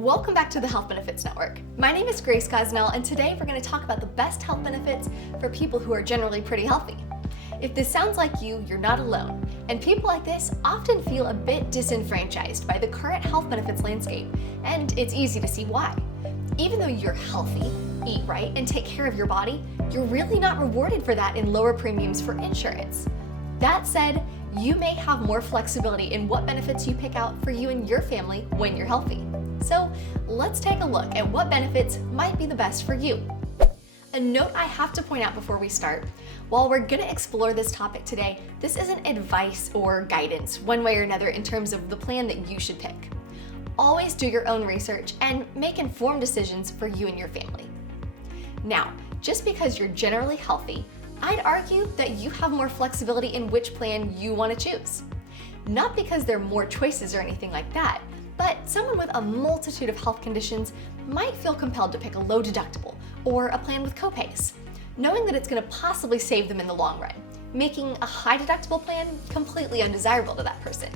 Welcome back to the Health Benefits Network. My name is Grace Gosnell, and today we're going to talk about the best health benefits for people who are generally pretty healthy. If this sounds like you, you're not alone, and people like this often feel a bit disenfranchised by the current health benefits landscape, and it's easy to see why. Even though you're healthy, eat right, and take care of your body, you're really not rewarded for that in lower premiums for insurance. That said, you may have more flexibility in what benefits you pick out for you and your family when you're healthy. So let's take a look at what benefits might be the best for you. A note I have to point out before we start: while we're going to explore this topic today, this isn't advice or guidance one way or another in terms of the plan that you should pick. Always do your own research and make informed decisions for you and your family. Now, just because you're generally healthy, I'd argue that you have more flexibility in which plan you want to choose. Not because there are more choices or anything like that, but someone with a multitude of health conditions might feel compelled to pick a low deductible or a plan with copays, knowing that it's going to possibly save them in the long run, making a high deductible plan completely undesirable to that person.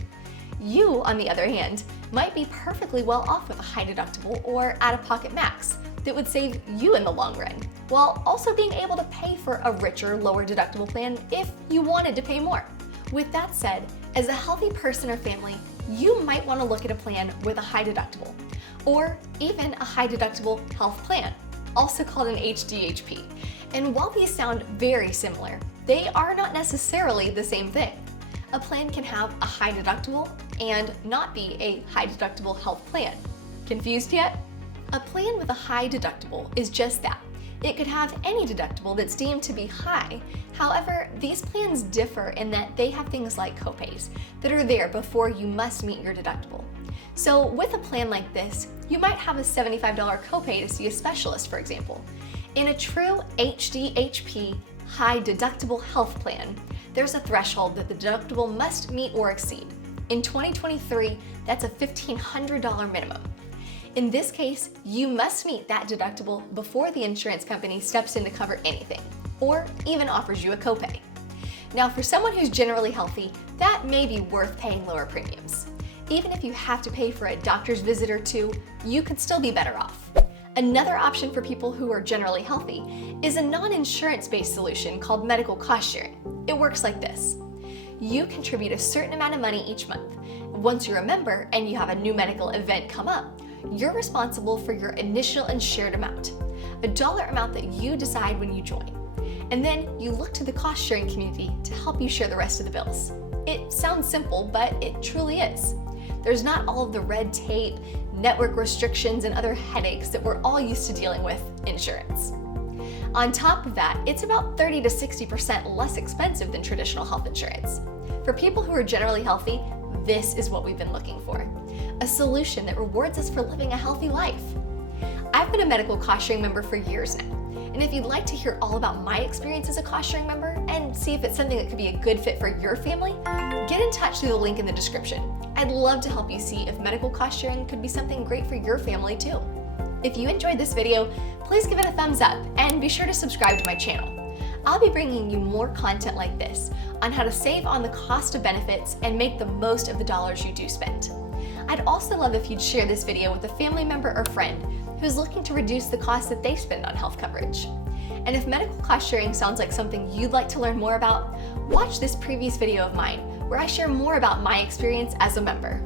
You, on the other hand, might be perfectly well off with a high deductible or out-of-pocket max that would save you in the long run, while also being able to pay for a richer, lower deductible plan if you wanted to pay more. With that said, as a healthy person or family, you might want to look at a plan with a high deductible, or even a high deductible health plan, also called an HDHP. And while these sound very similar, they are not necessarily the same thing. A plan can have a high deductible and not be a high deductible health plan. Confused yet? A plan with a high deductible is just that. It could have any deductible that's deemed to be high. However, these plans differ in that they have things like copays that are there before you must meet your deductible. So with a plan like this, you might have a $75 copay to see a specialist, for example. In a true HDHP, high deductible health plan, there's a threshold that the deductible must meet or exceed. In 2023, that's a $1,500 minimum. In this case, you must meet that deductible before the insurance company steps in to cover anything, or even offers you a copay. Now, for someone who's generally healthy, that may be worth paying lower premiums. Even if you have to pay for a doctor's visit or two, you could still be better off. Another option for people who are generally healthy is a non-insurance-based solution called medical cost sharing. It works like this. You contribute a certain amount of money each month. Once you're a member and you have a new medical event come up, you're responsible for your initial insured amount, a dollar amount that you decide when you join. And then you look to the cost-sharing community to help you share the rest of the bills. It sounds simple, but it truly is. There's not all of the red tape, network restrictions, and other headaches that we're all used to dealing with insurance. On top of that, it's about 30 to 60% less expensive than traditional health insurance. For people who are generally healthy, this is what we've been looking for. A solution that rewards us for living a healthy life. I've been a medical cost-sharing member for years now, and if you'd like to hear all about my experience as a cost-sharing member and see if it's something that could be a good fit for your family, get in touch through the link in the description. I'd love to help you see if medical cost-sharing could be something great for your family too. If you enjoyed this video, please give it a thumbs up and be sure to subscribe to my channel. I'll be bringing you more content like this on how to save on the cost of benefits and make the most of the dollars you do spend. I'd also love if you'd share this video with a family member or friend who's looking to reduce the cost that they spend on health coverage. And if medical cost sharing sounds like something you'd like to learn more about, watch this previous video of mine where I share more about my experience as a member.